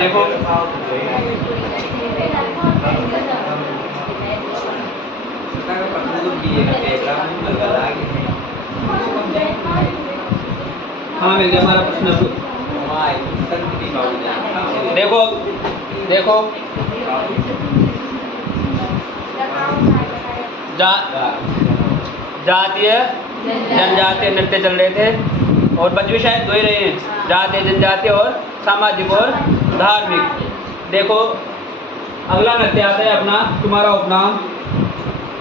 देखो हाँ मिल गया हमारा प्रश्न। देखो देखो जातीय जनजातीय नृत्य चल रहे थे और बच भी शायद दो ही रहे हैं, जातीय जनजातीय और सामाजिक और धार्मिक। देखो अगला नृत्य आता है अपना तुम्हारा उपनाम।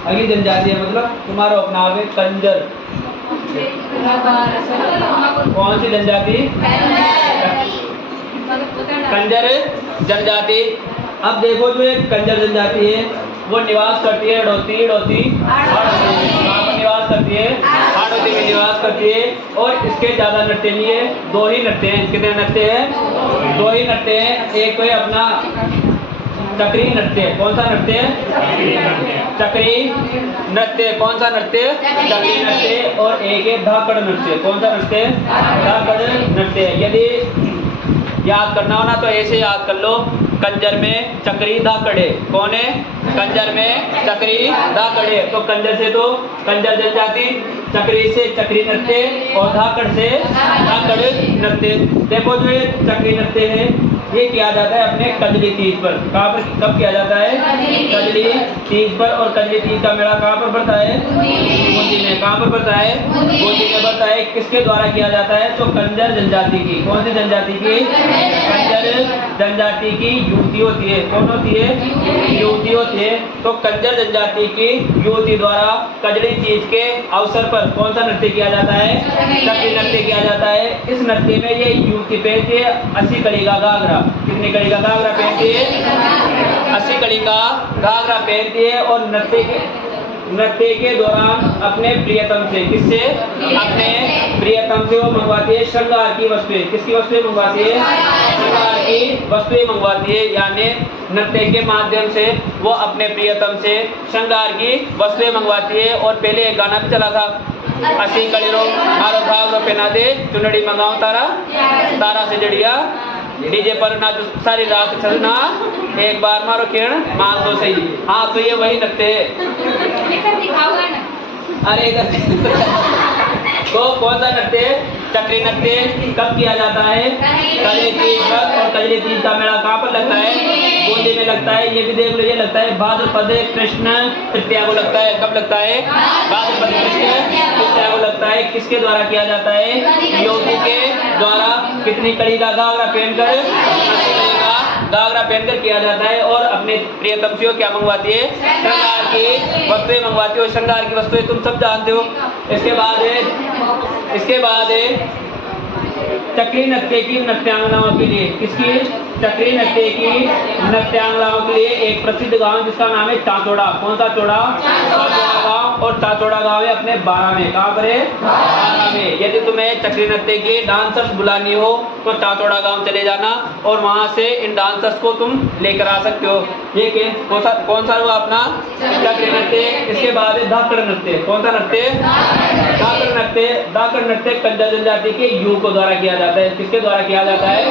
अगली जनजातीय मतलब तुम्हारा उपनाम है कंजर। कौन सी जनजाति? कंजर जनजाति। अब देखो जो एक कंजर जनजाति है वो निवास करती है हड़ौती निवास करती है, हाड़ौती में निवास करती है। और इसके ज्यादा नृत्य नहीं है, दो ही नृत्य हैं। कितने नृत्य हैं? दो ही नृत्य हैं। एक तो है अपना चक्री नृत्य। कौन सा नृत्य? चक्री नृत्य। कौन सा नृत्य? चक्री नृत्य। और एक है धाकड़ नृत्य। कौन सा नृत्य? धाकड़ नृत्य। यदि याद करना हो ना तो ऐसे याद कर लो, कंजर में चक्री धाकड़े। कौन है? कंजर में चक्री धाकड़े। तो कंजर से तो कंजर जनजाति, चक्री से चक्री नृत्य और धाकड़ से धाकड़ नृत्य। देखो जो ये चक्री नृत्य है ये किया जाता है अपने कजली तीज पर। कहाँ पर कब किया जाता है? कजली तीज पर। और कजली तीज का मेला कहाँ पर पड़ता है? बूंदी में। कहाँ पर पड़ता है? बूंदी में पड़ता है। किसके द्वारा किया जाता है? तो कंजर जनजाति की। कौन सी जनजाति की? कंजर जनजाति की युवती होती है। कौन होती है? युवती होती है। तो कंजर जनजाति की युवती द्वारा कजली तीज के अवसर पर कौन सा नृत्य किया जाता है? चक्री नृत्य किया जाता है। इस नृत्य में ये युवती पहनती है 80 कड़ी का घाघरा। कितनी कड़ी का घाघरा पहनती है? 80 कड़ी का घाघरा पहनती है। और नृत्य के दौरान अपने प्रियतम से, किससे? अपने प्रियतम से वो मंगवाती है श्रृंगार की वस्तुएं। किसकी वस्तुएं मंगवाती है? श्रृंगार की वस्तुएं मंगवाती है। यानी नृत्य के माध्यम से वो अपने प्रियतम से श्रृंगार की वस्तुएं मंगवाती है। और पहले एक गाना भी चला था, 80 कड़ी रो मारो घाघरो पहना दे, चुनड़ी मंगाओ तारा तारा से जड़िया, डीजे पर ना जो सारी रात चलना, एक बार मारो किरण मान दो सही। हाँ तो ये वही नृत्य है। अरे इधर तो कौन सा नृत्य? चक्री नृत्य। कब किया जाता है? कजली तीज पर। और कजली तीज का मेला कहाँ पर लगता है? बूंदी में लगता है। ये भी देख लो, ये लगता है भाद्रपद कृष्ण तृतीया को लगता है। कब लगता है? भाद्रपद कृष्ण तृतीया को लगता है। किसके द्वारा किया जाता है? युवती के द्वारा। कितनी कड़ी का घाघरा पहनकर? 80 कड़ी का घाघरा पहनकर किया जाता है। और अपने प्रियतम से क्या मंगवाती है? श्रृंगार की वस्तुएं मंगवाती हो। श्रृंगार की वस्तुएं तुम सब जानते हो। इसके बाद है चक्री नृत्य की नृत्यांगनाओं के लिए। किसकी? चक्री नृत्य की नृत्यांगनाओं के लिए एक प्रसिद्ध गांव जिसका नाम है चाचौड़ा। कौन सा चौड़ा? चाचौड़ा गांव। और चाचौड़ा गांव है अपने 12 में। कहाँ पर है? 12 में। यदि तुम्हें चक्री नृत्य के डांसर्स बुलानी हो तो चाचौड़ा गांव चले जाना और वहां से इन डांसर्स को तुम लेकर आ सकते हो। ये कौन सा हुआ अपना? चक्री नृत्य। इसके बाद है धाकड़ नृत्य। कौन सा नृत्य? धाकड़ नृत्य। धाकड़ नृत्य कंजर जनजाति के युवकों द्वारा किया जाता है। किसके द्वारा किया जाता है?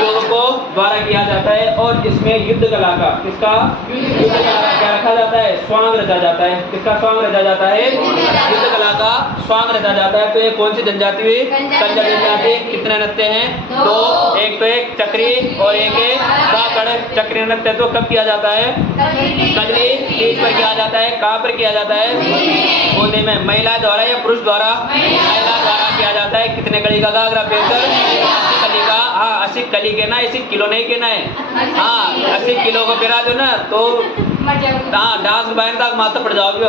युवकों द्वारा किया जाता है। और इसमें युद्ध कला का, किसका? युद्ध कला का क्या रखा जाता है? स्वांग रचा जाता है। किसका स्वांग रचा जाता है? युद्ध कला का स्वांग रचा जाता है। तो ये कौन सी जनजाति हुई? कंजर जनजाति। कितने नृत्य हैं? दो। एक तो एक चक्री और एक है धाकड़। चक्री नृत्य तो कब किया जाता है? कजली तीज पर किया जाता है। कहाँ पर किया जाता है? बूंदी में। महिला द्वारा या पुरुष द्वारा? महिला द्वारा किया जाता है। कितने कड़ी का घाघरा पहनकर? 80 कली का। हाँ 80 कली के ना, 80 किलो नहीं कहना है। हाँ 80 किलो को पहना दो ना तो हाँ डांस बैंड तक मात्र पड़ जाओगे।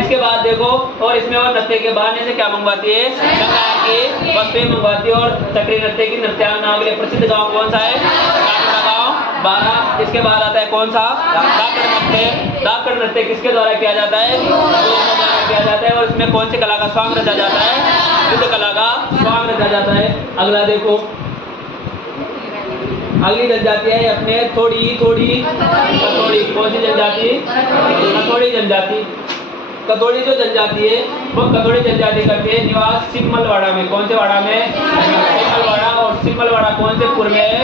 इसके बाद देखो, और इसमें और नृत्य के बहाने से क्या मंगवाती है? श्रृंगार की वस्तुएं मंगवाती है। और चक्री नृत्य की नृत्यांगनाओं के लिए प्रसिद्ध गांव कौन सा है? चाचौड़ा गांव 12। इसके बाद आता है कौन सा? धाकड़ नृत्य। धाकड़ नृत्य किसके द्वारा किया जाता है? युवकों द्वारा किया जाता है। और इसमें कौन सी कला का स्वांग रचा जाता है? युद्ध कला का स्वांग रचा जाता है। अगला देखो, अगली जनजाति है अपने थोड़ी कथोड़ी। कौन सी जनजाति? कथोड़ी जनजाति। कथोड़ी जो जनजाति है वो कथोड़ी जनजाति करके निवास सिमलवाड़ा में। कौन से वाड़ा में? सिमलवाड़ा। और सिमलवाड़ा कौन से पुर में है?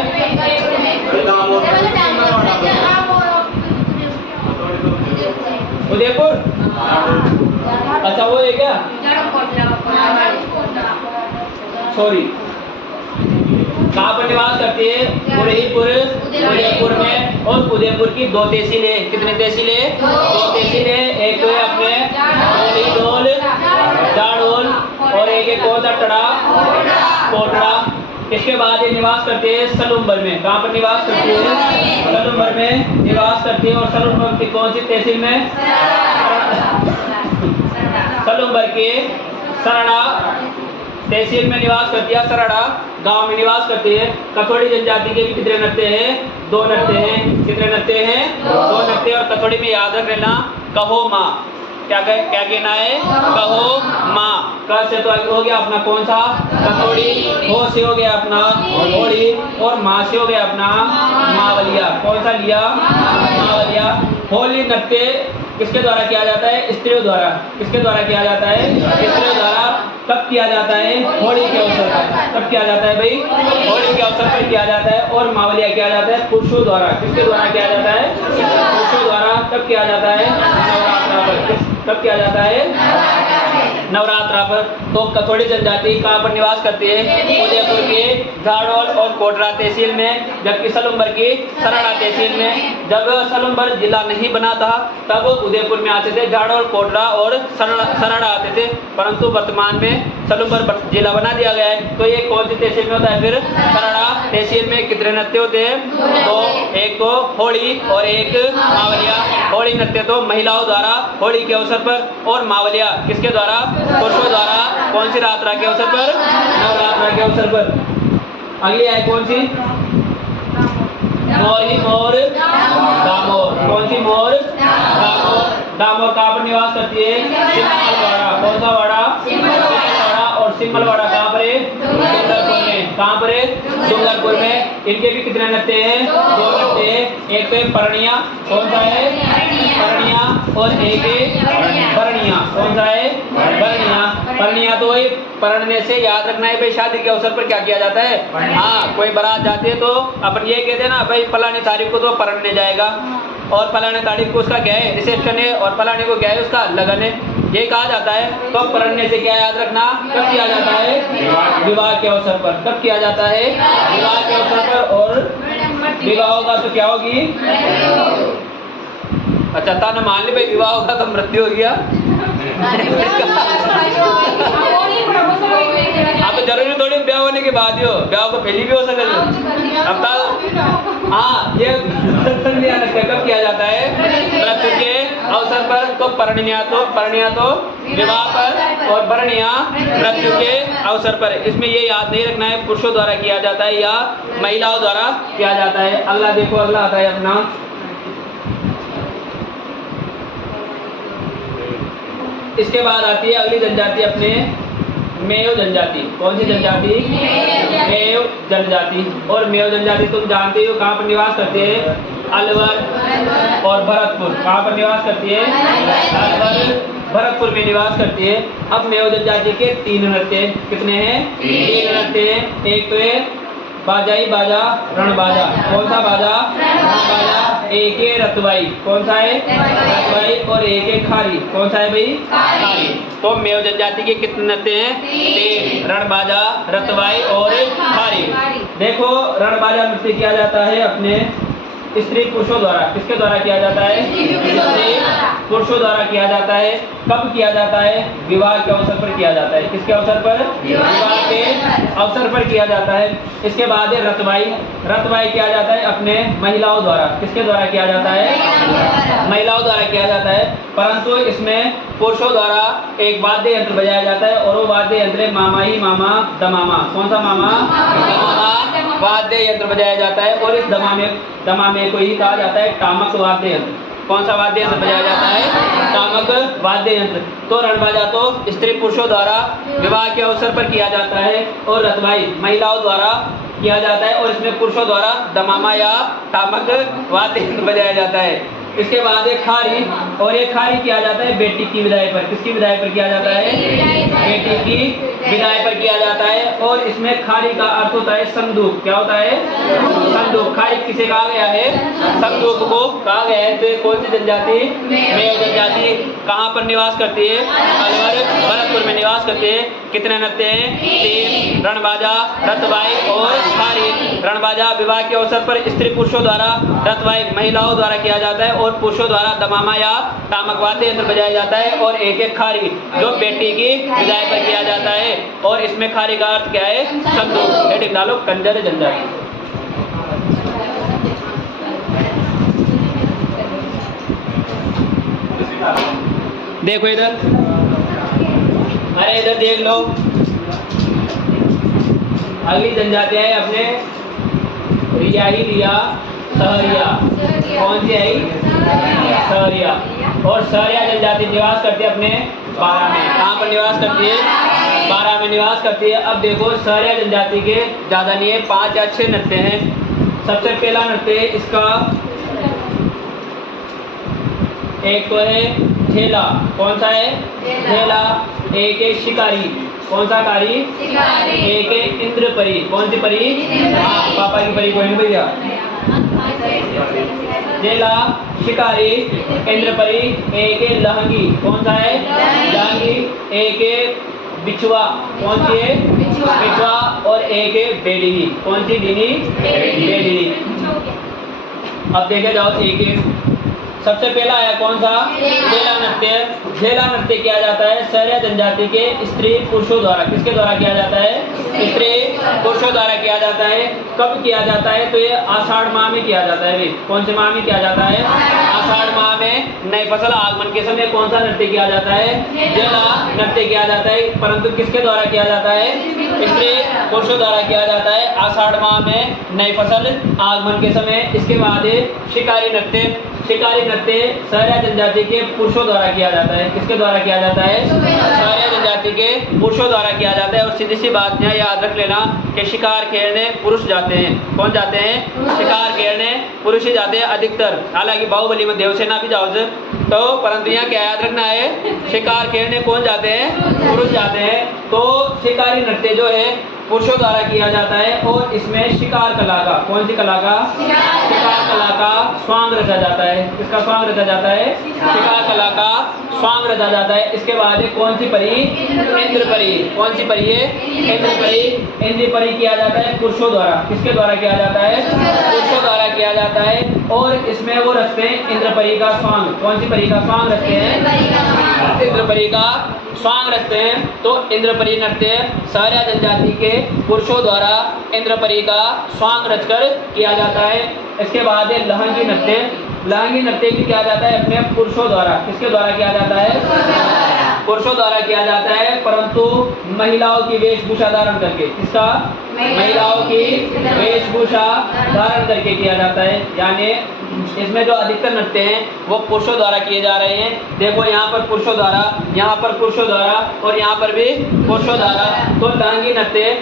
उदयपुर। अच्छा वो है क्या? सॉरी, कहाँ पर निवास करती है? उदयपुर, उदयपुर में। और उदयपुर की 2 तहसील है। कितनी तहसील है? 2 तहसील है। एक तो है अपने डोल, जाडोल, और एक है कौन सा टड़ा? कोटड़ा। इसके बाद ये निवास करते हैं सलूम्बर में। कहाँ पर निवास करती है? सलूम्बर में निवास करती है। और सलूम्बर की कौन सी तहसील में? सलूम्बर के सरड़ा तहसील में निवास करती है। सरड़ा गांव में निवास करती है। कथोड़ी जनजाति के भी कितने नत्ते हैं? 2 नत्ते हैं। कितने नत्ते हैं? 2 नत्ते। और कथोड़ी में याद रख लेना कहो माँ। क्या कहना है? कहो माँ। क से तो आगे हो गया अपना कौन सा? कथोड़ी। हो से हो गया अपना होड़ी। और माँ से हो गया अपना मावलिया। कौन सा लिया? मावलिया। होली नृत्य किसके द्वारा किया जाता है? स्त्रियों द्वारा। किसके द्वारा किया जाता है? स्त्रियों द्वारा। कब किया जाता है? होली के अवसर पर। कब किया जाता है भाई? होली के अवसर पर किया जाता है। और मावलिया किया जाता है पुरुषों द्वारा। किसके द्वारा किया जाता है? पुरुषों द्वारा। कब किया जाता है? नवरात्रा पर। कब किया जाता है? नवरात्रा पर। तो कथोड़ी जनजाति कहाँ पर निवास करती है? उदयपुर के झाड़ोल और कोटरा तहसील में। जबकि सलूम्बर की सरड़ा तहसील में। जब सलूम्बर जिला नहीं बना था तब उदयपुर में आते थे झाड़ोल, कोटरा और सरड़ा आते थे। परंतु वर्तमान में सलूम्बर जिला बना दिया गया है। तो ये कौन सी तहसील में होता है फिर? सरड़ा तहसील में। कितने नृत्य होते हैं? 2। एक तो होली और एक मावलिया। होली नृत्य तो महिलाओं द्वारा होली के अवसर पर। और मावलिया किसके द्वारा? पुरुषों द्वारा। कौन सी रात्रा के अवसर पर? नवरात्रा के अवसर पर। अगली है कौन सी? मोरी मोर दामोर। कौन सी मोर? दामोर। दामोर कहाँ पर निवास करती है? सिमलवाड़ा। कौन सा वाड़ा? सिमलवाड़ा। और सिमलवाड़ा कहाँ पर है? डूंगरपुर में। कहाँ पर है? डूंगरपुर में। इनके भी कितने नृत्य हैं? 2 नृत्य हैं। एक तो परनिया। कौन सा है? परनिया। और एक है बरनिया। कौन सा है? बरनिया। परनिया तो वही परणने से याद रखना है भाई। शादी के अवसर पर क्या किया जाता है? हाँ, कोई बारात जाती है तो अपन ये कहते हैं ना भाई फलानी तारीख को तो परणने जाएगा। और फलाने तारीख को उसका क्या है? रिसेप्शन है। और फलाने को क्या है? उसका लगन है। ये कहा जाता है। तो परणने से क्या याद रखना? कब किया जाता है? विवाह के अवसर पर। कब किया जाता है? विवाह के अवसर पर। और विवाह होगा तो क्या होगी? अच्छा ताना मान ली भाई विवाह होगा तो मृत्यु हो गया। अब जरूरी थोड़ी ब्याह होने के बाद ही हो, ब्याह को पहले भी हो सकता। अब हाँ, ये कब किया जाता है? मृत्यु के अवसर पर। तो परनिया तो विवाह पर और बरनिया मृत्यु के अवसर पर। इसमें ये याद नहीं रखना है पुरुषों द्वारा किया जाता है या महिलाओं द्वारा किया जाता है। अल्लाह देखो अल्लाह आता है अपना। इसके बाद आती है अगली जनजाति अपने मेव जनजाति। कौन सी जनजाति? मेव जनजाति। और मेव जनजाति तुम जानते हो कहाँ पर निवास करते हैं? अलवर और भरतपुर। कहाँ पर निवास करती है? अलवर भरतपुर में निवास करती है। अब मेव जनजाति के 3 नृत्य। कितने हैं? 3 नृत्य हैं। एक तो है बाजाई बाजा रणबाजा। कौन सा बाजा? रणबाजा। एक है रतवाई। कौन सा है? रतवाई। और एक है खारी। कौन सा है भाई? खारी। तो मेव जनजाति के कितने नृत्य हैं? 3। रणबाजा, रतवाई और खारी। देखो रणबाजा नृत्य किया जाता है अपने स्त्री पुरुषों द्वारा। किसके द्वारा किया जाता है? स्त्री पुरुषों द्वारा किया जाता है। कब किया जाता है? विवाह के अवसर पर किया जाता है। किसके अवसर पर? विवाह के अवसर पर किया जाता है। इसके बाद है रतवाई। रतवाई किया जाता है अपने महिलाओं द्वारा। किसके द्वारा किया जाता है? महिलाओं द्वारा किया जाता है। परंतु इसमें पुरुषों द्वारा एक वाद्य यंत्र बजाया जाता है और वो वाद्य यंत्र है मामा ही मामा दमामा। कौन सा मामा? दमामा वाद्य यंत्र बजाया जाता है। और इस दमामे को ही कहा जाता है टामक वाद्य यंत्र। कौन सा वाद्य यंत्र बजाया जाता है? टामक वाद्य यंत्र। तो रणबाजा तो स्त्री पुरुषों द्वारा विवाह के अवसर पर किया जाता है और रतवाई महिलाओं द्वारा किया जाता है। और इसमें पुरुषों द्वारा दमामा या टामक वाद्य यंत्र बजाया जाता है। इसके बाद एक खारी। और एक खारी किया जाता है बेटी की विदाई पर। किसकी विदाई पर किया जाता है? बेटी की विदाई पर किया जाता है। और इसमें खारी का अर्थ होता है संदूक। क्या होता है? संदूक। खारी किसे कहा गया है? संदूक को कहा गया है। तो कौन सी जनजाति? मेयो जनजाति। कहाँ पर निवास करती है? अलवर भरतपुर में निवास करती है। कितने नृत्य हैं? 3। रणबाजा, रतबाई और खारी। रणबाजा विवाह के अवसर पर स्त्री पुरुषों द्वारा, रतबाई महिलाओं द्वारा किया जाता है और पुरुषों द्वारा दमामा या तामक वाद्य यंत्र बजाया जाता है। और एक खारी जो बेटी की विदाई पर किया जाता है। और इसमें खारी का अर्थ क्या है? संदूक। हेडिंग डालो कंजर जनजाति। देखो इधर, अरे इधर देख लो। अगली जनजातियां है अपने रियाही रिया सहरिया। कौन सी आई? सहरिया। और सहरिया जनजाति निवास करती है अपने बारा में। कहाँ पर निवास करती है? बारा में निवास करती है। अब देखो सहरिया जनजाति के ज़्यादा नहीं है, 5 या 6 नृत्य हैं। सबसे पहला नृत्य इसका एक तो है ठेला। कौन सा है? ठेला। एक है शिकारी। कौन सा कारी? एक है इंद्र परी। कौन सी परी? हाँ, पापा की परी कोई नहीं भैया। ठेला, शिकारी, इंद्र परी। एक है लहंगी। कौन सा है? लहंगी। एक है बिछुआ। कौन सी है? बिछुआ। और एक है बेडिनी। कौन सी डीनी? बेडिनी। अब देखे जाओ एक एक। सबसे पहला आया कौन सा? झेला नृत्य। झेला नृत्य किया जाता है सहरिया जनजाति के स्त्री पुरुषों द्वारा। किसके द्वारा किया जाता है? स्त्री पुरुषों द्वारा किया जाता है। कब किया जाता है? तो ये आषाढ़ माह में किया जाता है। कौन से माह में किया जाता है? आषाढ़ माह में नई फसल आगमन के समय कौन सा नृत्य किया जाता है? झेला नृत्य किया जाता है। परंतु किसके द्वारा किया जाता है? स्त्री पुरुषों द्वारा किया जाता है आषाढ़ माह में नई फसल आगमन के समय। इसके बाद शिकारी नृत्य। शिकारी नृत्य सहरिया जनजाति के पुरुषों द्वारा किया जाता है। किसके द्वारा किया जाता है? सहरिया जनजाति के पुरुषों द्वारा किया जाता है। और सीधी सी बात यहाँ याद रख लेना कि शिकार खेलने पुरुष जाते हैं। कौन जाते हैं? शिकार खेलने पुरुष ही जाते हैं अधिकतर। हालांकि बाहुबली में देवसेना भी जाओ तो, परंतु यहाँ क्या याद रखना है? शिकार खेलने कौन जाते हैं? पुरुष जाते हैं। तो शिकारी नृत्य जो है पुरुषों द्वारा किया जाता है। और इसमें शिकार कला का, कौन सी कला का? शिकार कला का स्वांग रचा जाता है। किसका स्वांग रचा जाता है? शिकार कला का स्वांग रचा जाता है। इसके बाद कौन सी परी? इंद्र परी। कौन सी परी है? इंद्र परी। इंद्र परी किया जाता है पुरुषों द्वारा। किसके द्वारा किया जाता है? पुरुषों द्वारा किया जाता है। और इसमें वो रचते हैं इंद्र परी का स्वांग। कौन सी परी का स्वांग रचते हैं? इंद्र परी का स्वांग रचते हैं। तो इंद्रपरी नृत्य सहरिया जनजाति के पुरुषों द्वारा इंद्रपरी का स्वांग रचकर किया जाता है। इसके बाद लहंगी नृत्य। लहंगी नृत्य भी किया जाता है अपने पुरुषों द्वारा। किसके द्वारा किया जाता है? पुरुषों द्वारा किया जाता है, परंतु महिलाओं की वेशभूषा धारण करके। किसका? महिलाओं की वेशभूषा धारण करके किया जाता है। यानी इसमें जो अधिकतर नृत्य हैं वो पुरुषों द्वारा किए जा रहे हैं। देखो यहाँ पर पुरुषों द्वारा, यहाँ पर पुरुषों द्वारा और यहाँ पर भी पुरुषों द्वारा। तो लहंगी नृत्य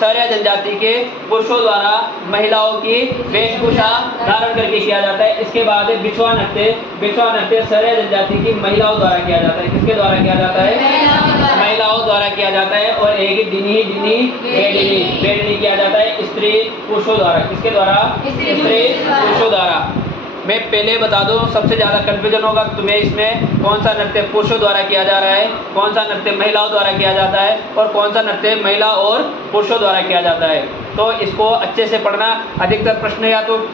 सहरिया जनजाति के पुरुषों द्वारा महिलाओं की वेशभूषा धारण करके किया जाता है। इसके बाद बिछुआ नृत्य। बिछुआ नृत्य सहरिया जनजाति की महिलाओं द्वारा किया जाता है। किसके द्वारा किया जाता है? महिलाओं द्वारा किया जाता है। और एक डिनी डिनी बेडिनी। बेडिनी किया जाता है स्त्री पुरुषों द्वारा। किसके द्वारा? स्त्री पुरुषों द्वारा। मैं पहले बता दूं, सबसे ज़्यादा कन्फ्यूजन होगा तुम्हें इसमें कौन सा नृत्य पुरुषों द्वारा किया जा रहा है, कौन सा नृत्य महिलाओं द्वारा किया जाता है और कौन सा नृत्य महिला और पुरुषों द्वारा किया जाता है। तो इसको अच्छे से पढ़ना। अधिकतर प्रश्न या तो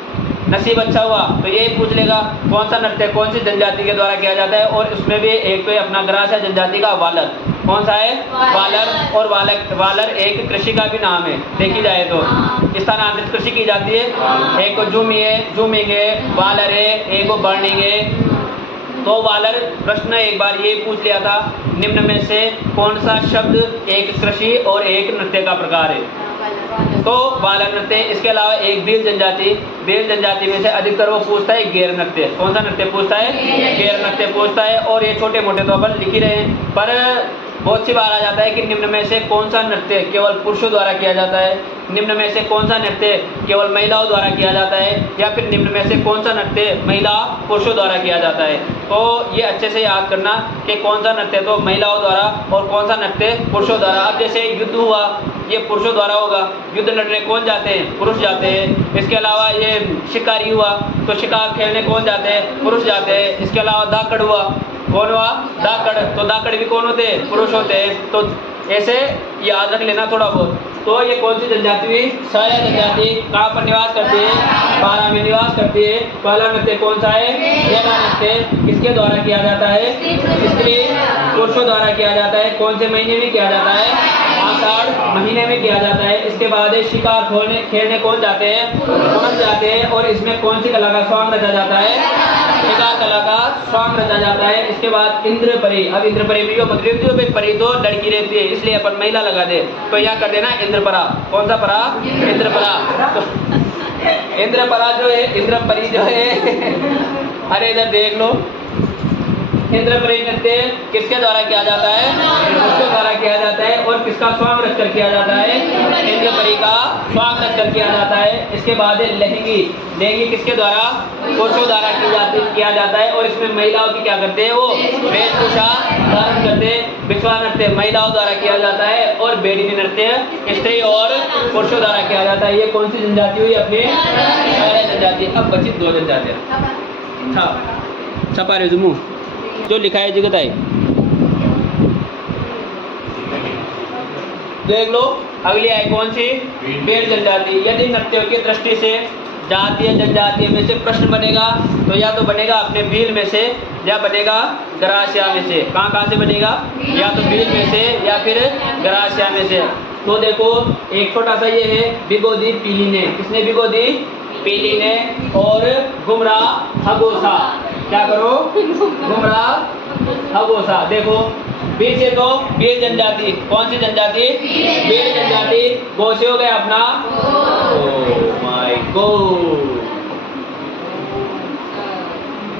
नसीब अच्छा हुआ तो यही पूछ लेगा कौन सा नृत्य कौन सी जनजाति के द्वारा किया जाता है। और उसमें भी एक तो अपना ग्रास है जनजाति का वालर। कौन सा है? वालर। और वालर एक कृषि का भी नाम है देखी जाए तो। स्थानांतरित कृषि की जाती है। एक को जूमी है, जूमिंग है, वालर है, एक को बर्निंग है। तो वालर प्रश्न एक बार ये पूछ लिया था, निम्न में से कौन सा शब्द एक कृषि और एक नृत्य का प्रकार है? तो वालर नृत्य। इसके अलावा एक भील जनजाति। भील जनजाति में से अधिकतर वो पूछता है गैर नृत्य। कौन सा नृत्य पूछता है? गैर नृत्य पूछता है। और ये छोटे मोटे तो अपन लिख ही रहे हैं, पर बहुत सी बार आ जाता है कि निम्न में से कौन सा नृत्य केवल पुरुषों द्वारा किया जाता है, निम्न में से कौन सा नृत्य केवल महिलाओं द्वारा किया जाता है, या फिर निम्न में से कौन सा नृत्य महिला पुरुषों द्वारा किया जाता है। तो ये अच्छे से याद करना कि कौन सा नृत्य तो महिलाओं द्वारा और कौन सा नृत्य पुरुषों द्वारा। अब जैसे युद्ध हुआ, ये पुरुषों द्वारा होगा, युद्ध लड़ने कौन जाते हैं? पुरुष जाते हैं। इसके अलावा ये शिकारी हुआ तो शिकार खेलने कौन जाते हैं? पुरुष जाते हैं। इसके अलावा दाकड़ हुआ, कौन हुआ? दाकड़, तो दाकड़ भी कौन होते हैं? पुरुष होते हैं। तो ऐसे याद रख लेना थोड़ा बहुत। तो ये कौन सी जनजाति हुई? साया जनजाति। कहाँ पर निवास करती है? बारह में निवास करती है। पहला नृत्य कौन सा है? रेला नृत्य। किसके द्वारा किया जाता है? स्त्री पुरुषों द्वारा किया जाता है। कौन से महीने में किया जाता है? आषाढ़ महीने में किया जाता है। इसके बाद शिकार खेलने कौन जाते हैं? पुरुष जाते हैं। और इसमें कौन सी कला का स्वांग रचा जाता है? शिकार कला का स्वांग रचा जाता है। इसके बाद इंद्रपरी। अब इंद्रपरी में जो मतलब परी तो लड़की रहती है, इसलिए अपन महिला लगा दे, तो यहाँ कर देना इंद्रपरा। कौन सा परा? इंद्रपरा। तो इंद्रपरा जो है, इंद्रपरी जो है अरे इधर देख लो, इंद्रपरी नृत्य किसके द्वारा किया जाता है? पुरुषों द्वारा किया जाता है। और किसका स्वांग रचकर किया जाता है? इंद्रपरी का स्वांग रचकर किया जाता है। इसके बाद लहंगी। लहंगी किसके द्वारा? पुरुषों द्वारा किया जाता है। और इसमें महिलाओं की क्या करते हैं? वो वेशभूषा धारण करते हैं। बिछवा नृत्य महिलाओं द्वारा किया जाता है। और बेड़नी नृत्य स्त्री और पुरुषों द्वारा किया जाता है। ये कौन सी जनजाति हुई? अपनी जनजाति। अब बची दो जनजातियाँ। छपा रेजुमू जो लिखा है जगत आई देख लो। अगली आई कौन सी? बेड़ जनजाति। यदि नृत्यों की दृष्टि से जातीय जनजातीय में से प्रश्न बनेगा तो या तो बनेगा अपने भील में से या बनेगा गरासिया में से। कहाँ से बनेगा? या तो भील में से या फिर गरासिया में से। तो देखो एक छोटा सा ये है, भिगो दी पीली ने। किसने भिगो दी? पीली ने। और गुमराह हगोसा। क्या करो? गुमराह हगोसा। देखो बी से तो बीर जनजाति। कौन सी जनजाति? बीर जनजाति। गो से हो गया अपना ओह माय गॉड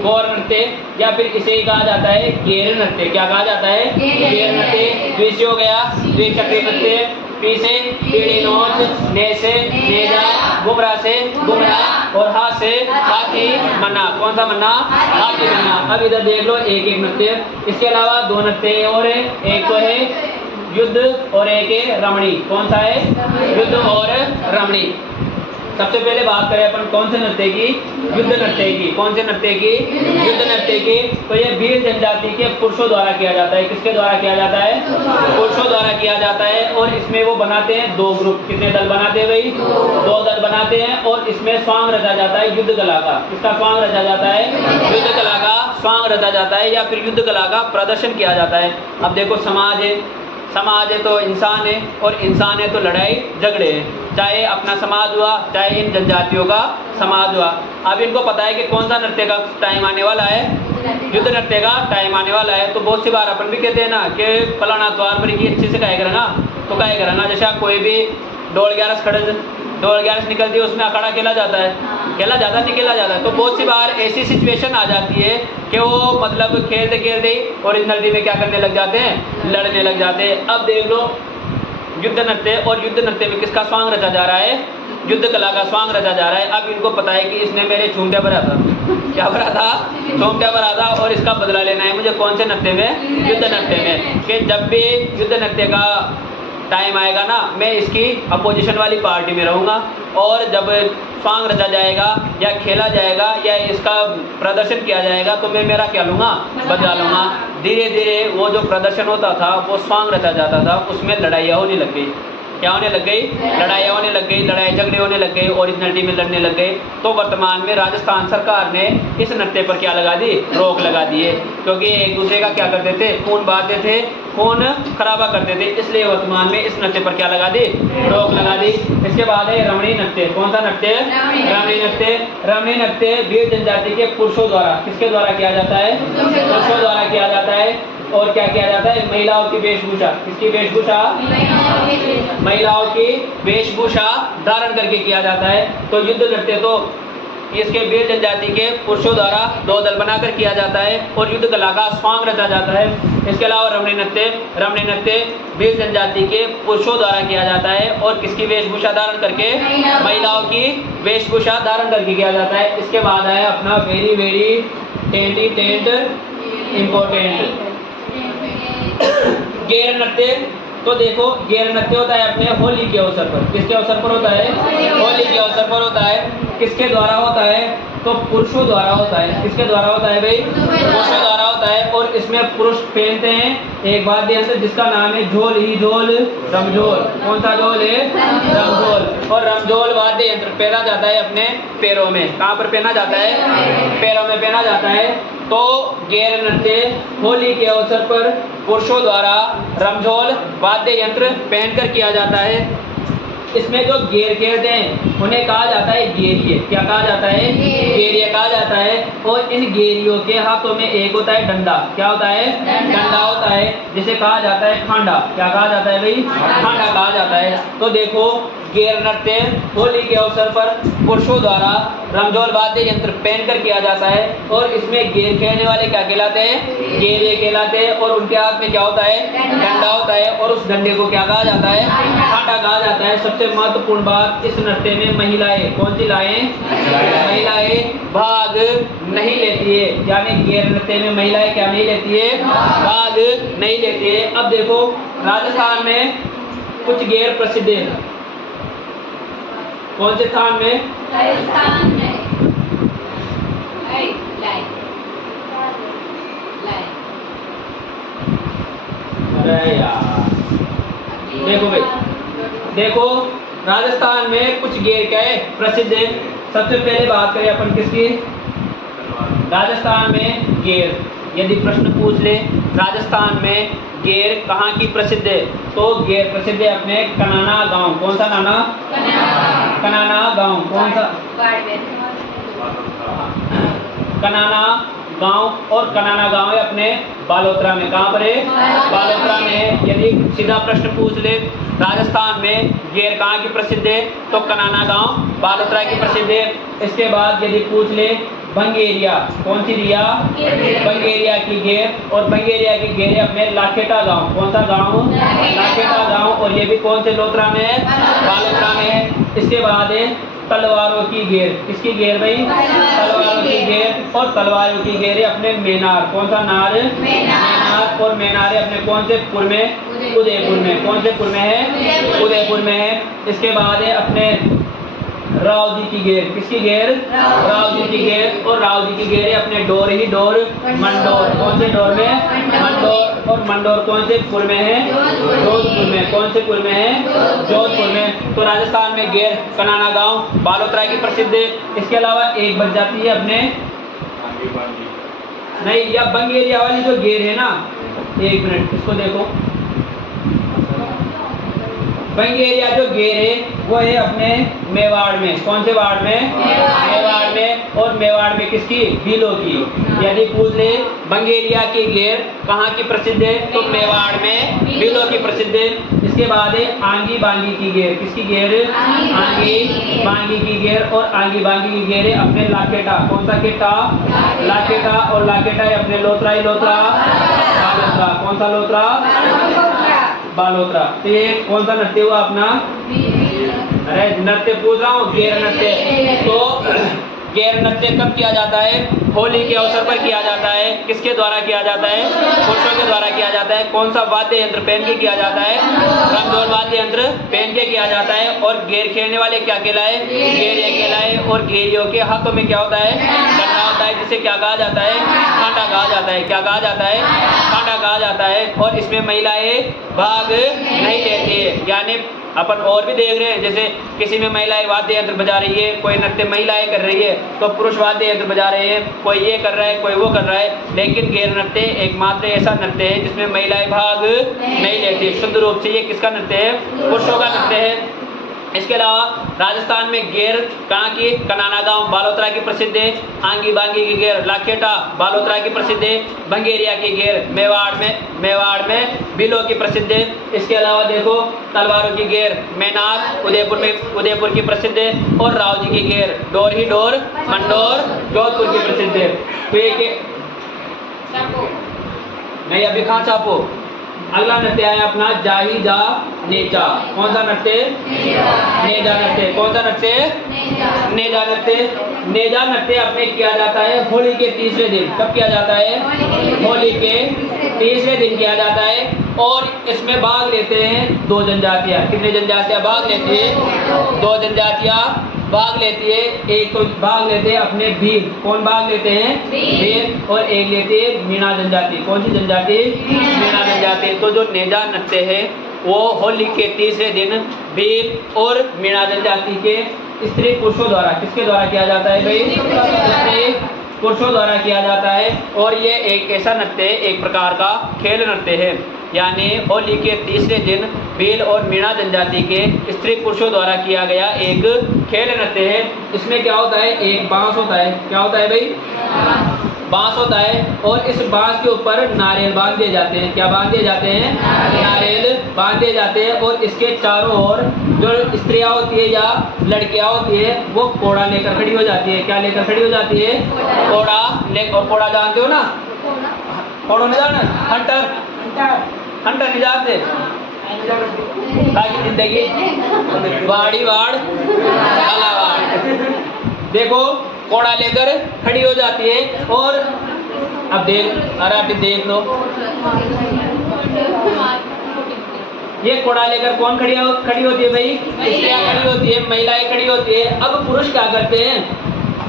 गौर नृत्य, या फिर इसे ही कहा जाता है गेर नृत्य। क्या कहा जाता है? गेर नृत्य। द्वि से हो गया द्विचक्री नृत्य। पी से पीढ़ी नोच, ने से नेजा, गुमरा से गुमरा और हा से हाथी मन्ना। कौन सा मन्ना? हाथी मन्ना। अब इधर देख लो एक एक नृत्य। इसके अलावा दो नृत्य और एक तो है युद्ध और एक है रमणी। कौन सा है? युद्ध और रमणी। सबसे पहले बात करें अपन कौन से नृत्य की? युद्ध नृत्य की। कौन से नृत्य की? युद्ध नृत्य की। तो ये भील जनजाति के पुरुषों द्वारा किया जाता है। किसके द्वारा किया जाता है? पुरुषों द्वारा किया जाता है। और इसमें वो बनाते हैं दो ग्रुप। कितने दल बनाते हैं भाई? दो दल बनाते हैं। और इसमें स्वांग रचा जाता है युद्ध कला का। किसका स्वांग रचा जाता है? युद्ध कला का स्वांग रचा जाता है या फिर युद्ध कला का प्रदर्शन किया जाता है। अब देखो समाज है, समाज है तो इंसान है, और इंसान है तो लड़ाई झगड़े हैं। चाहे अपना समाज हुआ चाहे इन जनजातियों का समाज हुआ। अब इनको पता है कि कौन सा नृत्य का टाइम आने वाला है? युद्ध नृत्य का टाइम आने वाला है। तो बहुत सी बार अपन भी कहते हैं ना कि फलाना द्वार पर की अच्छे से कहे करेंगा तो कहे करेंगा। जैसे आप कोई भी डोल 11 खड़े डोल 11 निकलती है, उसमें अखाड़ा खेला जाता है, खेला जाता है, नहीं खेला जाता है। तो बहुत सी बार ऐसी सिचुएशन आ जाती है कि वो मतलब खेलते खेलते ही ओरिजिनलिटी में क्या करने लग जाते हैं? लड़ने लग जाते हैं। अब देख लो युद्ध नृत्य, और युद्ध नृत्य में किसका स्वांग रचा जा रहा है? युद्ध कला का स्वांग रचा जा रहा है। अब इनको पता है कि इसने मेरे छूमटा भरा था। क्या भरा था? छूमटा भरा था। और इसका बदला लेना है मुझे। कौन से नृत्य में? युद्ध नृत्य में। कि जब भी युद्ध नृत्य का टाइम आएगा ना, मैं इसकी अपोजिशन वाली पार्टी में रहूँगा। और जब स्वांग रचा जाएगा या खेला जाएगा या इसका प्रदर्शन किया जाएगा तो मैं मेरा क्या लूँगा? बदला लूँगा। धीरे धीरे वो जो प्रदर्शन होता था वो स्वांग रचा जाता था, उसमें लड़ाइयाँ होने लग गई। क्या होने लग गई? लड़ाइयाँ होने लग गई, लड़ाई झगड़े होने लग गए, ओरिजिनलिटी में लड़ने लग गए। तो वर्तमान में राजस्थान सरकार ने इस नृत्य पर क्या लगा दी? रोक लगा दी है। क्योंकि एक दूसरे का क्या करते थे? खून बहाते थे, खून खराबा करते थे। इसलिए वर्तमान में इस नृत्य पर क्या लगा दी? रोक लगा दी। इसके बाद है रमणी नृत्य। कौन सा नृत्य? रमणी नृत्य। रमणी नृत्य भील जनजाति के पुरुषों द्वारा, किसके द्वारा किया जाता है? पुरुषों द्वारा किया जाता है। और क्या किया जाता है? महिलाओं की वेशभूषा। किसकी वेशभूषा? महिलाओं की वेशभूषा धारण करके किया जाता है। तो युद्ध नृत्य तो इसके भील जनजाति के पुरुषों द्वारा दो दल बनाकर किया जाता है और युद्ध कला का स्वांग रचा जाता है। इसके अलावा रमणी नृत्य भील जनजाति के पुरुषों द्वारा किया जाता है। और किसकी वेशभूषा धारण करके? महिलाओं की वेशभूषा धारण करके किया जाता है। इसके बाद आया अपना वेरी वेरी टेंटी टेंट इम्पोर्टेंट। गेर नृत्य, तो देखो गेर नृत्य होता है अपने होली के अवसर पर। किसके अवसर पर होता है? होली के अवसर पर होता है। किसके द्वारा होता है? तो पुरुषों द्वारा होता है। किसके द्वारा होता है भाई? पुरुषों द्वारा होता है। और इसमें पुरुष पहनते हैं एक वाद्य यंत्र जिसका नाम है झोल ही झोल, रमझोल। कौन सा झोल है? रमझोल। और रमझोल वाद्य यंत्र पहना जाता है अपने पैरों में। कहाँ पर पहना जाता है? पैरों में पहना जाता है। तो गेर नृत्य होली के अवसर पर पुरुषों द्वारा रमझोल वाद्य यंत्र पहनकर किया जाता है। इसमें जो गेर खेलते हैं उन्हें कहा जाता है गेरिये। क्या कहा जाता है? गेरिये कहा जाता है। और इन गेरियों के हाथों में एक होता है डंडा। क्या होता है? डंडा होता है, जिसे कहा जाता है खांडा। क्या कहा जाता है भाई? खांडा कहा जाता है। तो देखो गेर नृत्य होली के अवसर पर पुरुषों द्वारा रमझोल वाद्य यंत्र पहनकर किया जाता है। और इसमें गेर खेलने वाले क्या कहलाते हैं? गेरिये कहलाते हैं। और उनके हाथ में क्या होता है? डंडा होता है। और उस डंडे को क्या कहा जाता है? खांडा कहा जाता है। सबसे महत्वपूर्ण बात, इस नृत्य में महिलाएं, कौन सी लाएं? महिलाएं भाग नहीं लेती है। यानी गेर नृत्य में महिलाएं क्या नहीं लेती है? भाग नहीं लेती है। अब देखो राजस्थान में कुछ गेर प्रसिद्ध है। कौन से स्थान में? राजस्थान में। अरे यार, देखो भाई, देखो राजस्थान में कुछ गेर क्या है? प्रसिद्ध है। सबसे पहले बात करें अपन किसकी? राजस्थान में गेर। यदि प्रश्न पूछ ले राजस्थान में गेर कहाँ की प्रसिद्ध है, तो गेर प्रसिद्ध है अपने कनाना गांव। कौन सा नाना? कनाना गांव। कौन सा? कनाना गांव। और कनाना गांव है अपने बालोतरा में। कहाँ पर है? बालोतरा में। यदि सीधा प्रश्न पूछ ले राजस्थान में गेर कहाँ की प्रसिद्ध है, तो कनाना गांव बालोतरा की प्रसिद्ध है। इसके बाद यदि पूछ ले बंगेरिया, कौन सी रिया? बंगेरिया की गेर। और बंगेरिया की गेर है अपने लाखेटा गांव। कौन सा गांव? लाखेटा गांव। और ये भी कौन से लोतरा में है? बालोतरा में है। इसके बाद है तलवारों की गेर। किसकी गेर भाई? तलवारों की गेर। और तलवारों की गेर है अपने मेनार। कौन सा नार? मेनार। और मेनार है अपने कौन से पुर में? उदयपुर में। कौन से पुर में है? उदयपुर में है। इसके बाद है अपने राव जी की गेर। किसकी गेर? राव जी की गेर। और राव जी की गेर है अपने डोर ही डोर, मंडोर। कौन से डोर में? मंडोर। और मंडोर कौन से पुर में है? जोधपुर में। कौन से पुर में है? जोधपुर में। तो राजस्थान में गेर कनाना गांव बालोतरा की प्रसिद्ध है। इसके अलावा एक बच जाती है अपने नहीं, या बंगेरिया वाली जो गेर है ना, एक मिनट इसको देखो। बंगेरिया जो गेर है वो है अपने मेवाड़ में। कौन से वार्ड में? मेवाड़ में। और मेवाड़ में किसकी? भीलों की। यदि पूछ ले बंगेरिया की गेर कहाँ की प्रसिद्ध है, तो मेवाड़ में भीलों की प्रसिद्ध है। इसके बाद है आंगी बांगी की गेर। किसकी गेर? आंगी बांगी की गेर। और आंगी बांगी की गेर है अपने लाखेटा। कौन सा केटा? लाखेटा। और लाखेटा है अपने लोतरा ही लोतरा, बालोतरा। कौन सा लोतरा? बालोतरा। तो ये कौन सा नृत्य हुआ अपना? अरे नृत्य पूछ रहा हूँ, गेर नृत्य। तो गेर नृत्य कब किया जाता है? होली के अवसर पर किया जाता है। किसके द्वारा किया जाता है? पुरुषों के द्वारा किया जाता है। कौन सा वाद्य यंत्र पहन के किया जाता है? रमझोल वाद्य यंत्र पहन के किया जाता है। और गेर खेलने वाले क्या कहलाए? गेरिये कहलाए। और गेरियों के हाथों में क्या होता है? डंडा होता है, जिसे क्या कहा जाता है? खांडा कहा जाता है। क्या कहा जाता है? खांडा कहा जाता है। और इसमें महिलाएं भाग नहीं लेती है। यानी अपन और भी देख रहे हैं, जैसे किसी में महिलाएं वाद्य यंत्र बजा रही है, कोई नृत्य महिलाएं कर रही है, तो पुरुष वाद्य यंत्र बजा रहे हैं, कोई ये कर रहा है, कोई वो कर रहा है। लेकिन गेर नृत्य एकमात्र ऐसा नृत्य है जिसमें महिलाएं भाग नहीं लेती। शुद्ध रूप से ये किसका नृत्य है? पुरुषों का नृत्य है। इसके अलावा राजस्थान में गेर कहाँ की? कनाना गांव बालोतरा की प्रसिद्ध है। आंगी बांगी की गेर लाखेटा बालोतरा की प्रसिद्ध है। बंगेरिया की गेर मेवाड़ में बिलो की प्रसिद्ध है। इसके अलावा देखो तलवारों की गेर मेनार उदयपुर की प्रसिद्ध है। और राव जी की गेर डोर ही डोर, मंडोर, जोधपुर की प्रसिद्ध है। तो ये नहीं, अभी कहाँ छापो? अगला नृत्य है अपना जाही जा नेजा। कौन सा नृत्य? नेजा नृत्य। कौन सा नृत्य? नेजा नृत्य। नेजा नृत्य अपने किया जाता है होली के तीसरे दिन। कब किया जाता है? होली के तीसरे दिन किया जाता है। और इसमें भाग लेते हैं 2 जनजातियां। कितनी जनजातियां भाग लेती है? 2 जनजातियां भाग लेती है। एक तो भाग लेते हैं अपने भील। कौन भाग लेते हैं? भील। और एक लेते हैं मीणा जनजाति। कौन सी जनजाति? मीणा जनजाति। तो जो नेजा नृत्य है वो होली के तीसरे दिन भील और मीणा जनजाति के स्त्री पुरुषों द्वारा, किसके द्वारा किया जाता है भाई? स्त्री पुरुषों द्वारा किया जाता है। और ये एक ऐसा नृत्य है, एक प्रकार का खेल नृत्य है। यानी होली के तीसरे दिन भील और मीणा जनजाति के स्त्री पुरुषों द्वारा किया गया एक खेल नृत्य है। इसमें क्या होता है? एक बांस होता है। क्या होता है भाई? बांस होता है। और इस बांस के ऊपर नारियल बांध दिए जाते हैं। क्या बांध दिए जाते हैं? नारियल बांध दिए जाते हैं। और इसके चारों ओर जो स्त्रियां होती है या लड़कियां होती है वो कोड़ा लेकर खड़ी हो जाती है। क्या लेकर खड़ी हो जाती है? कोड़ा। और कोड़ा जानते हो ना? कोड़ा नहीं जाना? हंटर। हंटर नहीं जानते? बाकी जिंदगी वाड़ी वाड़ काला वाड़। देखो कोड़ा लेकर खड़ी हो जाती है। और अब देख, अरे अभी देख लो, ये कोड़ा लेकर कौन खड़ी होती है भाई? स्त्रियां खड़ी होती है, महिलाएं खड़ी होती है। अब पुरुष क्या करते हैं?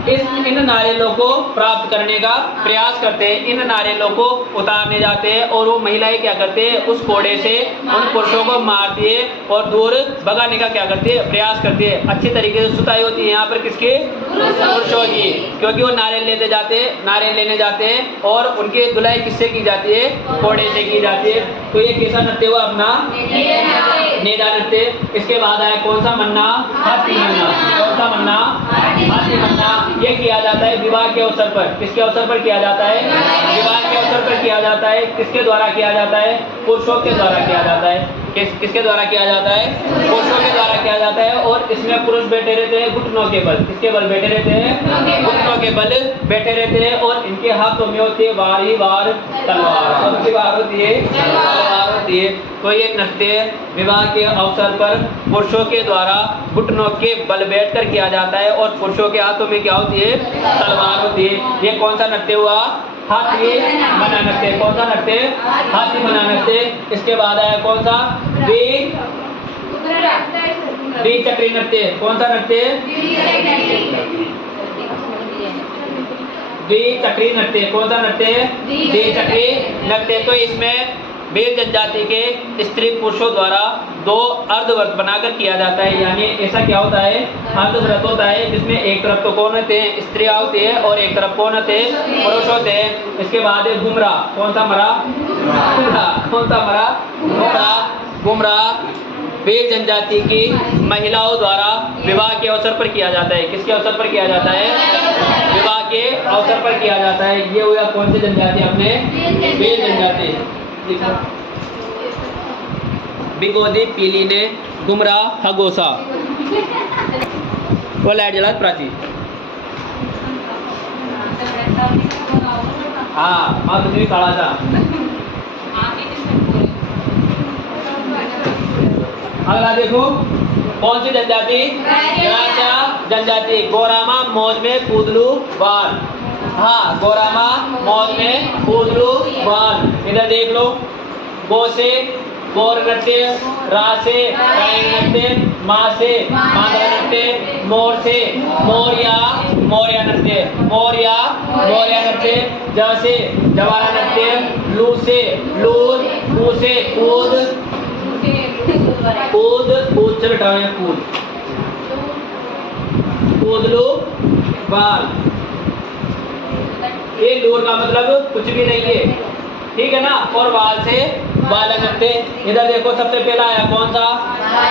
इन नारियलों को प्राप्त करने का प्रयास करते हैं। इन नारियलों को उतारने जाते हैं। और वो महिलाएं क्या करते हैं? उस कोड़े से उन पुरुषों को मारती है और दूर भगाने का क्या करती है? प्रयास करती है। अच्छी तरीके से सुताई होती है यहाँ पर किसकी? पुरुषों की। क्योंकि वो नारियल लेने जाते हैं और उनकी धुलाई किससे की जाती है? कोड़े से की जाती है। तो ये कैसा नृत्य हुआ अपना? नेजा नृत्य। इसके बाद आया कौन सा मन्ना? हाथी मन्ना। कौन सा मन्ना? हाथी मन्ना। ये किया जाता है विवाह के अवसर पर। किसके अवसर पर किया जाता है? विवाह के अवसर पर किया जाता है। किसके द्वारा किया जाता है? पुरुषों के द्वारा किया जाता है। किसके द्वारा किया जाता है? पुरुषों के द्वारा किया जाता है। और इसमें पुरुष बैठे रहते हैं घुटनों के बल। किसके बल बैठे रहते हैं? घुटनों के बल बैठे रहते हैं। और इनके हाथों में होती है वारी वार तलवार। कौन सी वार होती है? तलवार होती है। तो ये नृत्य विवाह के अवसर पर पुरुषों के द्वारा घुटनों के बल बैठकर किया जाता है। और पुरुषों के हाथों में क्या होती है? तलवार होती है। ये कौन सा नृत्य हुआ? हाथी मना नृत्य। कौन सा नृत्य? हाथी मना नृत्य। इसके बाद आया कौन सा? द्विचक्री नृत्य। कौन सा नृत्य? द्विचक्री नृत्य। कौन सा नृत्य? द्विचक्री नृत्य। तो इसमें भील जनजाति के स्त्री पुरुषों द्वारा 2 अर्धव्रत बनाकर किया जाता है। यानी ऐसा क्या होता है? अर्धव्रत होता है जिसमें एक तरफ तो कौन होते हैं? स्त्रियां होती है और एक तरफ कौन होते हैं? पुरुष होते हैं। इसके बाद है घुमरा। कौन सा मरा? घुमरा। कौन सा मरा? घुमरा। घुमरा भील जनजाति की महिलाओं द्वारा विवाह के अवसर पर किया जाता है। किसके अवसर पर किया जाता है? विवाह के अवसर पर किया जाता है। ये हुआ कौन सी जनजाति? अपने भील जनजाति। बिगोदी पीली ने गुमरा हगोसा। वो लाइट जला प्राची। हाँ माँ तुझे काला था। अगला देखो कौन सी जनजाति? ग्राच्या जनजाति। गोरामा मौज में कूदलू बाल। हाँ गोरामा मौज में कूदलू बाल। इधर देख लो। गो से गोर नृत्य, रा से राय नृत्य, माँ से माधव नृत्य, मोर से मोरिया मोरिया नृत्य, मोरिया मोरिया नृत्य, ज से जवारा नृत्य, लू से लूर, कू से कूद कूद कूद से बैठा है कूद कूदलू बाल। ये लूर का मतलब कुछ भी नहीं है, ठीक है ना। और बाल से बाल नृत्य। इधर देखो सबसे पहला आया कौन सा?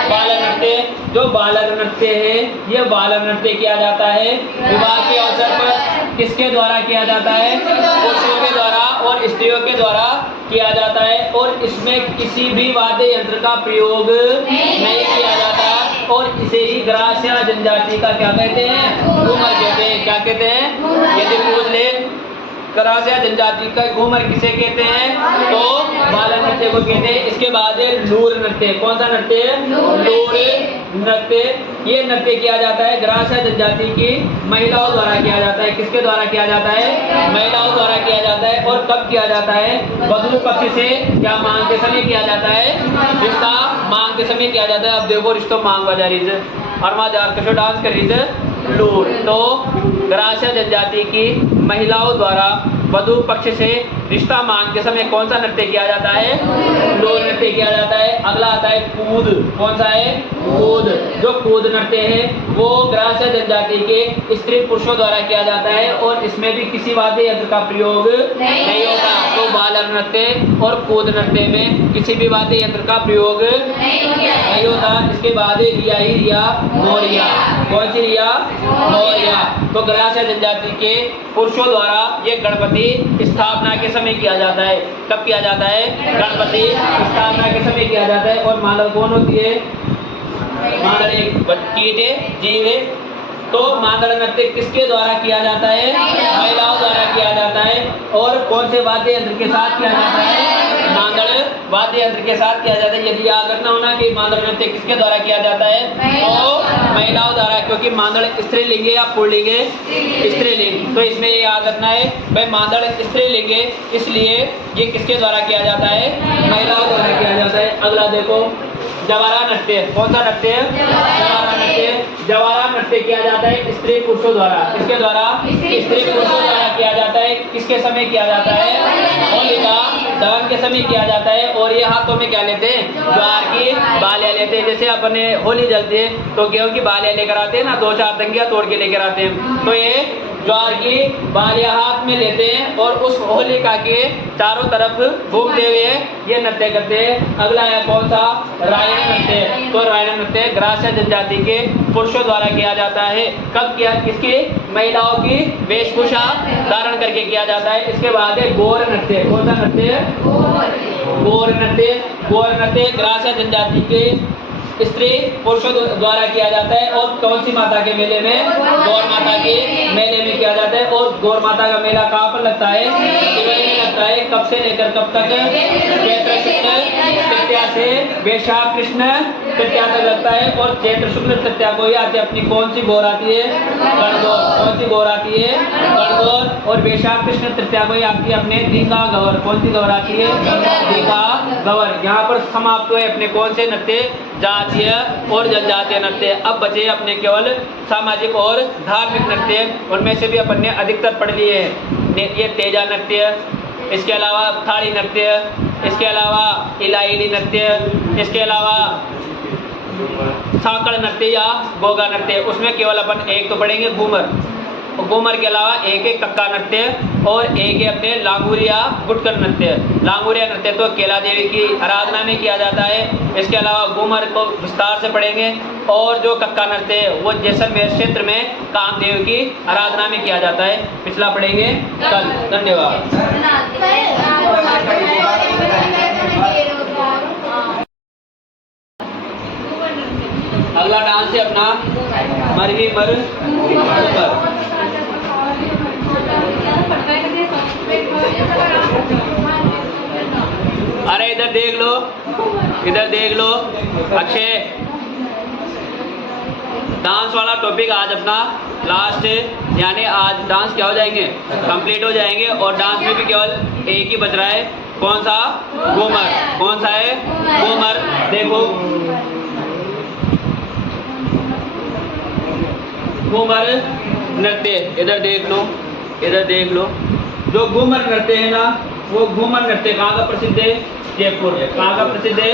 बाल नृत्य। जो बाल नृत्य है ये बाल नृत्य किया जाता है विवाह के अवसर पर। किसके द्वारा किया जाता है? पुरुषों के द्वारा और स्त्रियों के द्वारा किया जाता है। और इसमें किसी भी वाद्य यंत्र का प्रयोग नहीं किया जाता। और इसे ही ग्राच्या जनजाति का क्या कहते हैं? घूमर कहते हैं। क्या कहते हैं? यदि पूछ ले गरासिया जनजाति का घूमर किसे कहते हैं? तो बाला नृत्य को कहते हैं। इसके बाद है लूर नृत्य। कौन सा नृत्य? लूर नृत्य। ये नृत्य किया जाता है गरासिया जनजाति की महिलाओं द्वारा किया जाता है। किसके द्वारा किया जाता है? महिलाओं द्वारा किया जाता है। और कब किया जाता है? वधु पक्ष से क्या मांगते समय किया जाता है? रिश्ता मांगते समय किया जाता है। अब देखो रिश्तों मांग बजा रही है और माँ जार कशो डांस कर रही है लूर। तो गरासिया जनजाति की महिलाओं द्वारा वधु पक्ष से रिश्ता मांगते समय कौन सा नृत्य किया जाता है? लूर नृत्य किया जाता है। अगला आता है कूद। कौन सा है? कूद। जो कूद नृत्य है वो गरासिया जनजाति के स्त्री पुरुषों द्वारा किया जाता है और इसमें भी किसी वाद्य यंत्र का प्रयोग नहीं होता। तो बाला नृत्य और कूद नृत्य में किसी भी वाद्य यंत्र का प्रयोग नहीं होता। इसके बाद रिया ही रिया मोरिया। कौन सी रिया? मोरिया। तो गरासिया जनजाति के पुरुषों द्वारा ये गणपति स्थापना के समय किया जाता है। कब किया जाता है? गणपति स्थापना के समय किया जाता है। और मानव कौन होती है? मानव एक कीट है, जीव है। तो मांदड़ नृत्य किसके द्वारा किया जाता है? महिलाओं द्वारा किया जाता है। और कौन से वाद्य यंत्र के साथ किया जाता है? मांदड़ वाद्य यंत्र के साथ किया जाता है। यदि याद रखना होना कि मांदड़ नृत्य किसके द्वारा किया जाता है? तो महिलाओं द्वारा, क्योंकि मांदड़ स्त्रीलिंग है या पुल्लिंग है? स्त्रीलिंग। तो इसमें ये याद रखना है भाई मांदड़ स्त्रीलिंग है, इसलिए ये किसके द्वारा किया जाता है? महिलाओं द्वारा किया जाता है। अगला देखो जवारा नृत्य। कौन सा नृत्य? जवारा नृत्य। जवारा नृत्य किया जाता है स्त्री पुरुषों द्वारा। किसके द्वारा? स्त्री पुरुषों द्वारा किया जाता है। किसके समय किया जाता है? होलिका दहन के समय किया जाता है। और ये हाथों में क्या लेते हैं? ज्वार की बालियां लेते हैं। जैसे अपने होली जलती है तो गेहूं की बालियां लेकर आते हैं ना, 2-4 दंगियां तोड़ के लेकर आते हैं। तो ये ज्वार की बालियां हाथ में लेते हैं और उस होलिका के चारों तरफ घूमते हुए ये नृत्य करते हैं। अगला है कौन सा? रायण नृत्य। तो रायण नृत्य गरासिया जनजाति के पुरुषों द्वारा किया जाता है। कब किया? किसकी? महिलाओं की वेशभूषा धारण करके किया जाता है। इसके बाद है गौर नृत्य। कौन सा नृत्य? गौर नृत्य। गौर नृत्य गरासिया जनजाति के स्त्री पुरुषों द्वारा किया जाता है। और कौन सी माता के मेले में? गौर माता के मेले में किया जाता है। और गौर माता का मेला कहाँ पर लगता है? शिवरी में लगता है। कब से लेकर कब तक? चैत्र शुक्ल तृतीया से वैशाख कृष्ण तृतीया तक लगता है। और चैत्र शुक्ल तृतीया को ही आती है अपनी कौन सी गौर आती है? गणगौर। कौन सी गौर आती है? गणगौर। और वैशाख कृष्ण तृतीया को ही आती है अपने दीघा गौर। कौन सी गौर आती है? दीघा गौर। यहाँ पर समाप्त हुए अपने कौन से नृत्य? जातीय और जनजातीय नृत्य। अब बचे अपने केवल सामाजिक और धार्मिक नृत्य। उनमें से भी अपन ने अधिकतर पढ़ लिए हैं। ये तेजा नृत्य, इसके अलावा थाली नृत्य, इसके अलावा इलाइली नृत्य, इसके अलावा साकड़ नृत्य या गोगा नृत्य। उसमें केवल अपन एक तो पढ़ेंगे घूमर। घूमर के अलावा एक है कक्का नृत्य और एक है अपने लांगुरिया गुटकर नृत्य। लांगुरिया नृत्य तो केला देवी की आराधना में किया जाता है। इसके अलावा घूमर को विस्तार से पढ़ेंगे। और जो कक्का नृत्य है वो जैसलमेर क्षेत्र में कामदेव की आराधना में किया जाता है। पिछला पढ़ेंगे कल। धन्यवाद। अगला डांस है अपना मरही मर ऊपर। अरे इधर देख लो, इधर देख लो। अक्षय, डांस वाला टॉपिक आज अपना लास्ट है, यानी आज डांस क्या हो जाएंगे? कंप्लीट हो जाएंगे। और डांस में भी केवल एक ही बच रहा है। कौन सा? घूमर। कौन सा है? घूमर। देखो घूमर नृत्य, इधर देख लो, इधर देख लो। जो घूमर नृत्य है ना, वो घूमर नृत्य कहाँ का प्रसिद्ध है? जयपुर। कहाँ का प्रसिद्ध है?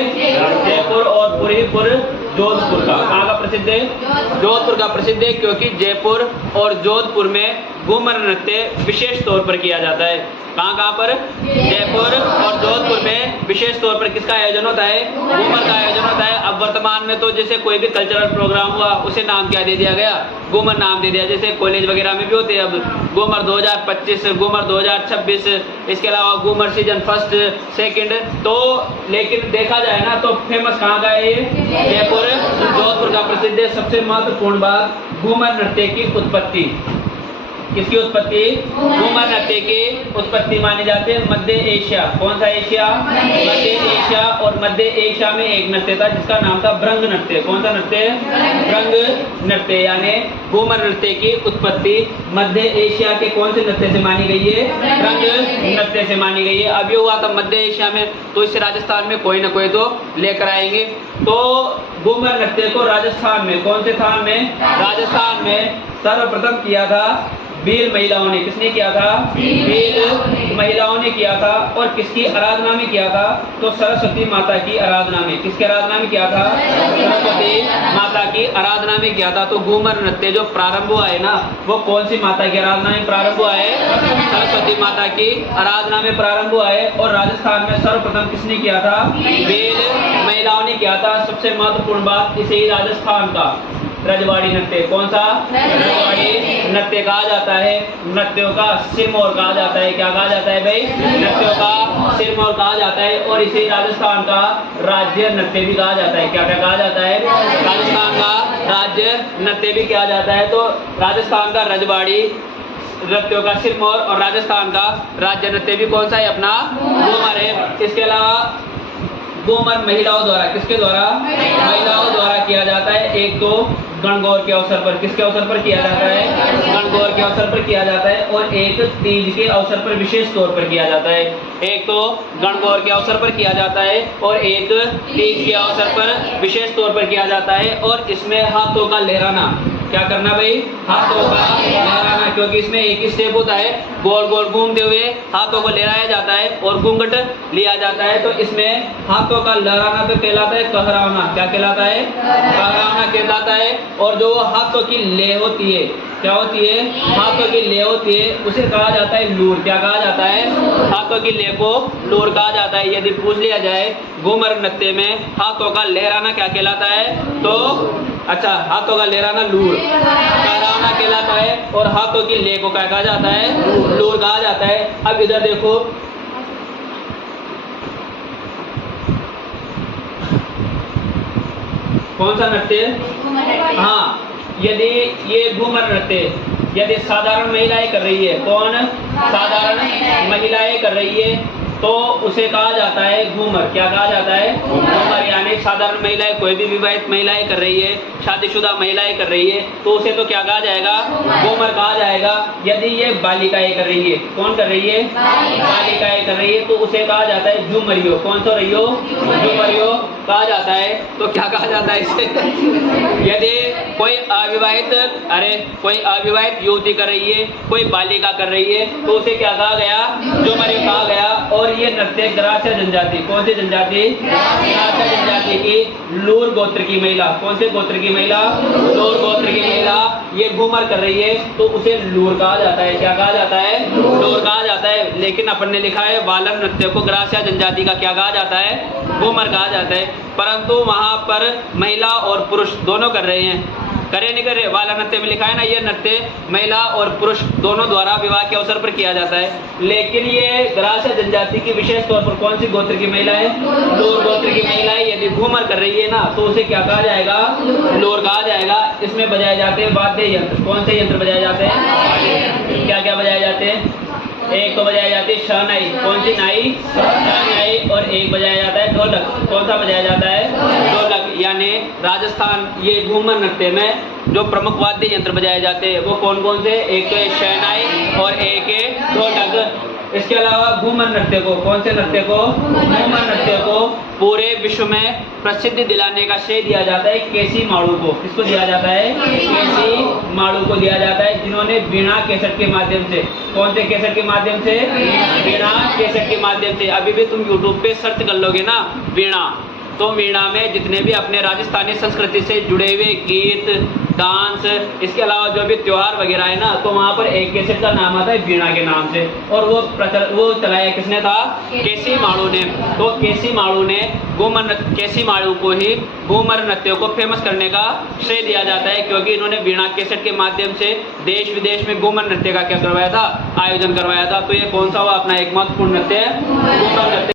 जयपुर। और पुरीपुर जोधपुर का। कहाँ का प्रसिद्ध है? जोधपुर का प्रसिद्ध है, क्योंकि जयपुर और जोधपुर में घूमर नृत्य विशेष तौर पर किया जाता है। कहाँ कहाँ पर? जयपुर और जोधपुर में विशेष तौर पर किसका आयोजन होता है? घूमर का आयोजन होता है। अब वर्तमान में तो जैसे कोई भी कल्चरल प्रोग्राम हुआ उसे नाम क्या दे दिया गया? घूमर नाम दे दिया। जैसे कॉलेज वगैरह में भी होते हैं अब घूमर 2025, घूमर 2026, इसके अलावा घूमर सीजन 1, 2। तो लेकिन देखा जाए ना तो फेमस कहाँ का है? जयपुर जोधपुर का प्रसिद्ध है। सबसे महत्वपूर्ण बात घूमर नृत्य की उत्पत्ति। किसकी उत्पत्ति? घूमर नृत्य की उत्पत्ति मानी जाती है मध्य एशिया। कौन सा एशिया? मध्य एशिया। और मध्य एशिया में एक नृत्य था जिसका नाम था भृंग नृत्य। कौन सा नृत्य? भृंग नृत्य। यानी घूमर नृत्य की उत्पत्ति मध्य एशिया के कौन से नृत्य से मानी गई है? भृंग नृत्य से मानी गई है। अब ये हुआ था मध्य एशिया में, तो इसे राजस्थान में कोई ना कोई तो लेकर आएंगे। तो घूमर नृत्य को राजस्थान में, कौन से स्थान में? राजस्थान में सर्वप्रथम किया था भील महिलाओं ने। किसने किया था? भील महिलाओं ने किया था। और किसकी आराधना में किया था? तो सरस्वती माता की आराधना में। किसकी आराधना में किया था? सरस्वती माता की आराधना में किया था। तो घूमर नृत्य जो प्रारंभ हुआ है ना, वो कौन सी माता की आराधना में प्रारंभ हुआ है? सरस्वती माता की आराधना में प्रारंभ हुआ है। और राजस्थान में सर्वप्रथम किसने किया था? भील महिलाओं ने किया था। सबसे महत्वपूर्ण बात, इसे ही राजस्थान का रजवाड़ी नृत्य, कौन सा? रजवाड़ी नृत्य कहा जाता है। नृत्यों का सिरमौर कहा जाता है। क्या कहा जाता है भाई? नृत्यों का सिरमौर कहा जाता है। और इसे राजस्थान का राज्य नृत्य भी कहा जाता है। क्या क्या कहा जाता है? राजस्थान का राज्य नृत्य भी कहा जाता है। तो राजस्थान का रजवाड़ी नृत्यों का सिरमौर और राजस्थान का राज्य नृत्य भी कौन सा है? अपना घूमर है। इसके अलावा घूमर महिलाओं द्वारा, किसके द्वारा? महिलाओं द्वारा किया जाता है। एक तो गणगौर के अवसर पर, किसके अवसर पर किया जाता है? गणगौर के अवसर पर किया जाता है। और एक तीज के अवसर पर विशेष तौर पर किया जाता है। एक तो गणगौर के अवसर पर किया जाता है और एक तीज के अवसर पर विशेष तौर पर किया जाता है। और इसमें हाथों का लहराना, क्या करना भाई? हाथों का लहराना, क्योंकि इसमें एक ही स्टेप होता है, गोल गोल घूमते हुए हाथों को लहराया जाता है और घूंघट लिया जाता है। तो इसमें हाथों का लहराना तो कहलाता है कहरावना। क्या कहलाता है? कहरावना कहलाता है। और जो हाथों की ले होती है, क्या होती है? हाथों की ले होती है, उसे कहा जाता है लूर। क्या कहा जाता है? हाथों की ले को लूर कहा जाता है। यदि पूछ लिया जाए घूमर नृत्य में हाथों का लहराना क्या कहलाता है, तो अच्छा, हाथों का लहराना लूर, कहरावना कहलाता है। और हाथों की ले को क्या कहा जाता है? लूर कहा जाता है। अब इधर देखो, कौन सा नृत्य? हाँ, यदि ये घूमर नृत्य यदि साधारण महिलाएं कर रही है, कौन? साधारण महिलाएं कर रही है, तो उसे कहा जाता है घूमर। क्या कहा जाता है? घूमर। यानी साधारण महिलाएं, कोई भी विवाहित महिलाएं कर रही है, शादीशुदा महिलाएं कर रही है, तो उसे तो क्या कहा जाएगा? घूमर कहा जाएगा। यदि ये बालिकाएं कर रही है, कौन कर रही है? बालिकाएं कर रही है, तो उसे कहा जाता है झूमरियो। कौन सा रहियो? झूमरियो कहा जाता है। तो क्या कहा जाता है इसे? यदि कोई अविवाहित युवती कर रही है, कोई बालिका कर रही है, तो उसे क्या कहा गया? झूमरियो कहा गया। और ये नृत्य ग्रास्य जनजाति, कौन सी जनजाति? ग्रास्य जनजाति की लूर गोत्र की महिला, कौन से गोत्र की महिला? लूर गोत्र की महिला ये घूमर कर रही है, तो उसे लूर कहा जाता है। क्या कहा जाता है? लूर कहा जाता है। लेकिन अपन ने लिखा है वालन नृत्य को ग्रास्य जनजाति का क्या कहा जाता है? घूमर कहा जाता है। परंतु वहां पर महिला और पुरुष दोनों कर रहे हैं। करे नहीं करे? वाला नृत्य में लिखा है ना, ये नृत्य महिला और पुरुष दोनों द्वारा विवाह के अवसर पर किया जाता है। लेकिन ये ग्रास्य जनजाति की विशेष तौर पर कौन सी गोत्र की महिला है? लूर गोत्र की महिला है। यदि घूमर कर रही है ना, तो उसे क्या कहा जाएगा? लूर कहा जाएगा। इसमें बजाए जाते हैं वाद्य यंत्र। कौन से यंत्र बजाए जाते हैं? क्या क्या बजाए जाते हैं? एक तो बजाया जाती है शहनाई। कौन सी नाई? शहनाई। और एक बजाया जाता है ढोलक। कौन सा बजाया जाता है? ढोलक। यानी राजस्थान ये घूमर नृत्य में जो प्रमुख वाद्य यंत्र बजाए जाते हैं वो कौन कौन से? एक तो शहनाई और एक है ढोलक। इसके अलावा घूमर नृत्य को, कौन से नृत्य को? घूमर नृत्य को पूरे विश्व में प्रसिद्धि दिलाने का श्रेय दिया जाता है केसी माड़ू को। किसको दिया जाता है? केसी माड़ू को दिया जाता है, जिन्होंने वीणा कैसेट के माध्यम से, कौन से कैसेट के माध्यम से? वीणा कैसेट के माध्यम से। अभी भी तुम YouTube पे सर्च कर लोगे ना वीणा, तो वीणा में जितने भी अपने राजस्थानी संस्कृति से जुड़े हुए गीत, डांस, इसके अलावा जो भी त्योहार वगैरह है ना, तो वहाँ पर एक कैसेट का नाम आता है वीणा के नाम से। और वो चलाया किसने था? केसी माड़ू ने। तो केसी माड़ू ने केसी माड़ू को ही घूमर नृत्य को फेमस करने का श्रेय दिया जाता है, क्योंकि इन्होंने वीणा कैसेट के माध्यम से देश विदेश में घूमर नृत्य का क्या करवाया था? आयोजन करवाया था। तो ये कौन सा हुआ अपना एक महत्वपूर्ण नृत्य? घूमर नृत्य।